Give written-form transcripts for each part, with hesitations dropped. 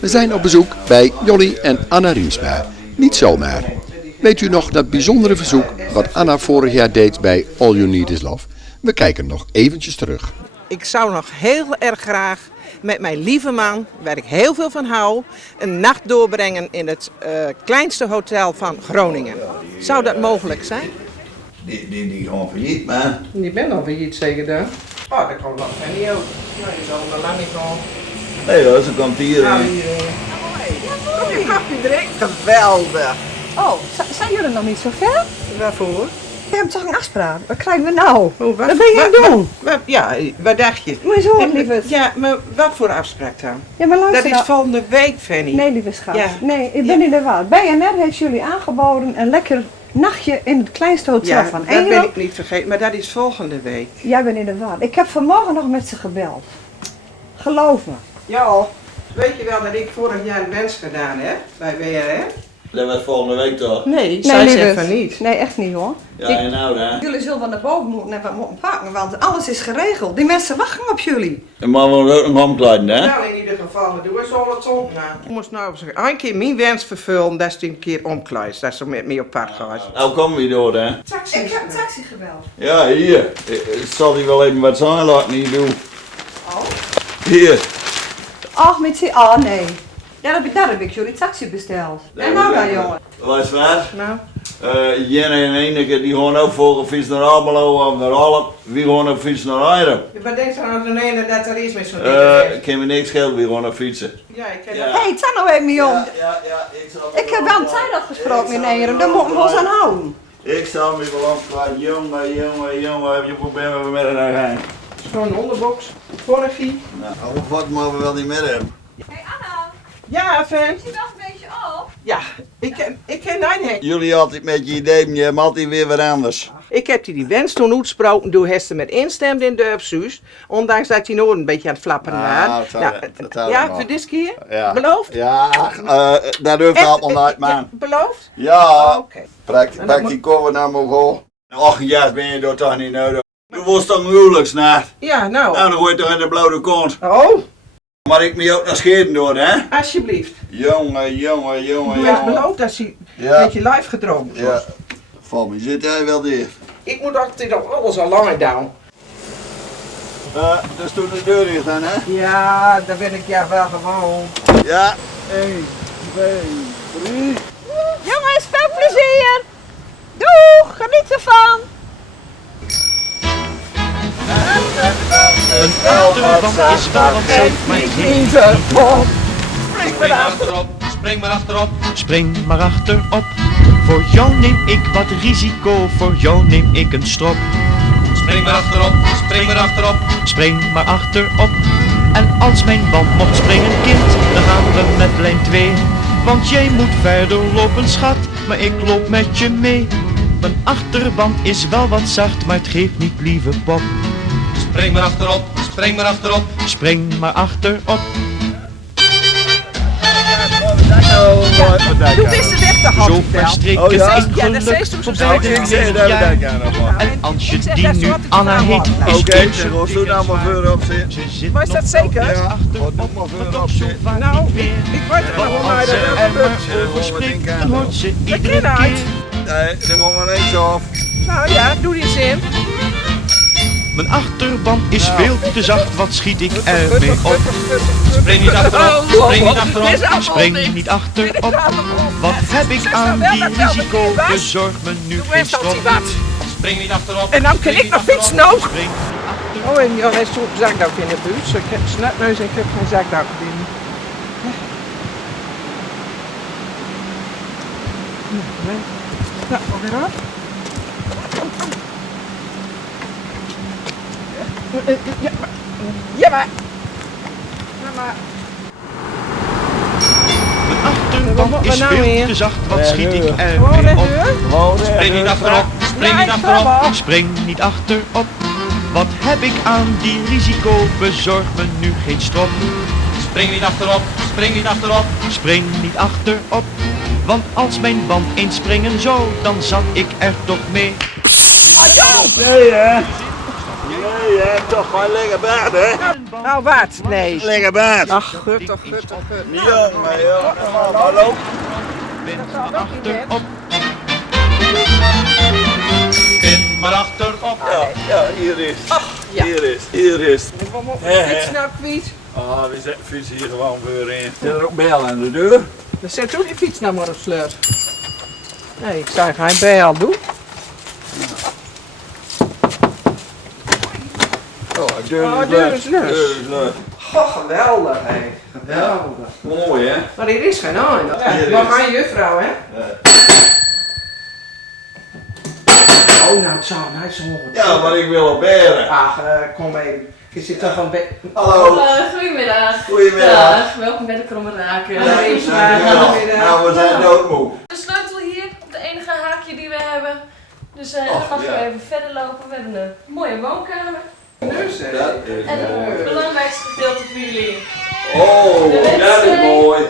We zijn op bezoek bij Jolly en Anna Riemsma. Niet zomaar. Weet u nog dat bijzondere verzoek wat Anna vorig jaar deed bij All You Need Is Love? We kijken nog eventjes terug. Ik zou nog heel erg graag met mijn lieve man, waar ik heel veel van hou, een nacht doorbrengen in het kleinste hotel van Groningen. Zou dat mogelijk zijn? Die gewoon failliet, man. Die bent al failliet zeker dan? Oh, dat komt nog en niet ook. Nou, je zal er lang niet gaan. Nee hoor, ze komt hier. Kom je kopje direct? Geweldig. Oh, zijn jullie nog niet zo ver? Waarvoor? We hebben toch een afspraak? Wat krijgen we nou? Wat ben je aan het doen? Ja, wat dacht je? Moet je zo horen, lieverd. Ja, maar wat voor afspraak dan? Ja, maar luister Dat is nou. volgende week, Fanny. Nee, lieve schat. Ja. Nee, ik ben in de war. BNR heeft jullie aangeboden een lekker nachtje in het kleinste hotel Ja, van dat Engelo. ben ik niet vergeten, maar dat is volgende week. Jij bent in de war. Ik heb vanmorgen nog met ze gebeld. Geloof me. Ja, weet je wel dat ik vorig jaar een wens gedaan heb bij BNR? Dat was volgende week toch? Nee, zij zij lieverd. zegt van niet. Nee, echt niet hoor. Ja, en nou dan? Jullie zullen van naar boven moeten en wat moeten pakken, want alles is geregeld. Die mensen wachten op jullie. En maar we ook nog omkleiden, hè? Nou, in ieder geval, doe eens al het op. Ik moest nou zeggen, een keer mijn wens vervullen, dat is een keer omkleist. Dat is zo met me op pad gaat. Nou kom weer door, hè? Ik heb een taxi gebeld. Ja, hier. Ik zal die wel even wat zijn laten niet doen. Oh? Hier. Ach, met z'n... Oh, nee. Daar heb ik jullie taxi besteld. En nou dan, jongen. Wat waar? Nou? Jenne en Eneke die gewoon ook volgen fiets naar Almelo of naar Alp. Wie gewoon op fiets naar Eieren. Wat denkt er nou de ene dat er is met zo'n Ik kan me niks schelen, wie gewoon op fietsen. Ja, ik ken Ja. dat. Hé, hey, sta nou even mee om. Ja, Ik heb wel een tijd afgesproken in Eieren, daar moeten we ons aan houden. Ik zal me wel omkleiden. Jongen, heb je problemen met een agent? Zo'n onderbox, vorige. Nou, wat mogen we wel niet meer hebben? Hé, Anna. Ja, fan. Is je wel een beetje op? Ja, ik ken Nijnhek. Jullie altijd met je ideeën, je hebt altijd weer wat anders. Ik heb die wens toen uitgesproken, toen Hester met instemd in de Upsuus. Ondanks dat hij nog een beetje aan het flapperen was. Ja, voor dit keer? Ja. Beloofd? Ja, daar durft allemaal niet, man. Beloofd? Ja, Oké. pak die cover naar me gewoon. Och, ja, ben je door toch niet nodig. Je was toch een huwelijksnacht? Ja, nou. Nou, dan gooi je toch in de blauwe kont. Oh, Maar ik me ook naar scheren door, hè? alsjeblieft. Jongen. Je hebt beloofd dat hij Ja. met je live gedroomd was. Ja, van me zit hij wel dicht. Ik moet altijd op alles al lang down. Dus toen de deur dicht dan, hè? Ja, daar ben ik ja wel gewoon. Ja. 1, 2, 3. Jongens, veel plezier! Doeg, geniet ervan! Een achterban is wel wat zand, maar ik Even op. Spring maar achterop, spring maar achterop. Spring maar achterop. Voor jou neem ik wat risico, voor jou neem ik een strop. Spring maar achterop, spring maar achterop. Spring maar achterop. En als mijn band mocht springen, kind, dan gaan we met lijn 2. Want jij moet verder lopen, schat, maar ik loop met je mee. Mijn achterband is wel wat zacht, maar het geeft niet, lieve pop. Spring maar achterop, spring maar achterop. Spring maar achterop. Doe eens de weg te Zo hand. verstreek Oh, het ja? ik Ja, dat geluk is toch zo voorbij de zacht? 9 jaar. En als je die nu Anna heet, is Oké, één zeg, zo hoe dik en nou maar zwaar. voor op zitten? Ze zit Maar is dat nog zeker? wel Ja, achterop, wat nog maar maar voor toch op zo zitten. vaak Nou, niet meer. ik weet het Want nog wel, als ze dat er maar gebeurt. over spreekt, dan hoort ze iedere ken uit. keer. Nee, er komt maar niks af. Nou ja, doe die zin. Mijn achterband is veel te zacht, wat schiet ik ermee op? Spring niet achterop, spring niet achterop, spring niet achterop. Wat heb ik aan die risico, bezorg me nu geen strop. Spring niet achterop. En dan kan ik nog fietsen ook. Spring niet achterop. Oh, en ja, hij is zo'n zakdoek in de buurt. Dus ik heb een snotneus en ik heb geen zakdoek binnen. Nou, weer op. Ja, maar. Ja, maar. Mijn Wat achterband moeten is we nou veel weer? te zacht, wat schiet ik Gewoon ermee op? rechtdoor. Spring niet achterop, spring niet Ja, ik achterop, kom al. spring niet achterop. Wat heb ik aan die risico, bezorg me nu geen strop. Spring niet achterop, spring niet achterop, spring niet achterop. Want als mijn band eens springen zou, dan zat ik er toch mee. Nee, hè? Nee, je hebt toch gewoon lekker bed, hè? Nou wat? Nee. Lekker bed. Ach, gut. Ja, maar ja, maar loop. Spin maar achterop. Spin maar achterop. Ja, hier is. ja. Hier is. Ik kom op de fiets nou kwijt. Ah, we zetten fiets hier gewoon voor in. Zit er ook bel aan de deur? Dan zet ook die fiets nou maar op sleur. Nee, ik zou geen bijl doen. Deur is lus. Goh, geweldig, hé. Geweldig. Mooi, hè? Maar hier is geen aan. hier is. Maar mijn juffrouw, hè? Oh, nou, het zou nice horen. Ja, maar ik wil op beren. Ach, kom even. Je zit toch van bed. Hallo. Goedemiddag. Goedemiddag. Dag, welkom bij de Kromme Raken. Nou, we zijn doodmoe. De sleutel hier, de enige haakje die we hebben. Dus dan Och, mag je ja. even verder lopen. We hebben een mooie woonkamer. Dus, hè? Dat is En mooi. het belangrijkste gedeelte voor jullie. Oh, De dat is wc. mooi.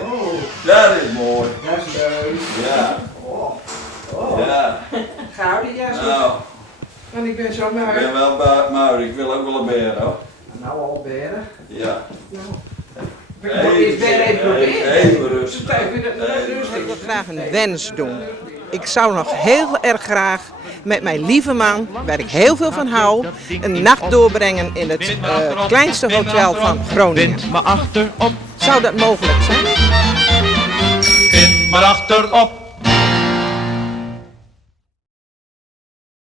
Dat is mooi. Dat is leuk. Ja. Ja. Gauw die jas op. Nou, Want ik ben zo ik maar. ben wel maar ik wil ook wel een beer, hoor. Nou, al beren. Ja. Nou. Ik moet eerst beren even proberen. Even rustig. Ik wil graag een wens doen. Ik zou nog heel erg graag met mijn lieve man, waar ik heel veel van hou, een nacht doorbrengen in het kleinste hotel van Groningen. Spin maar achterop. Zou dat mogelijk zijn? Spin maar achterop.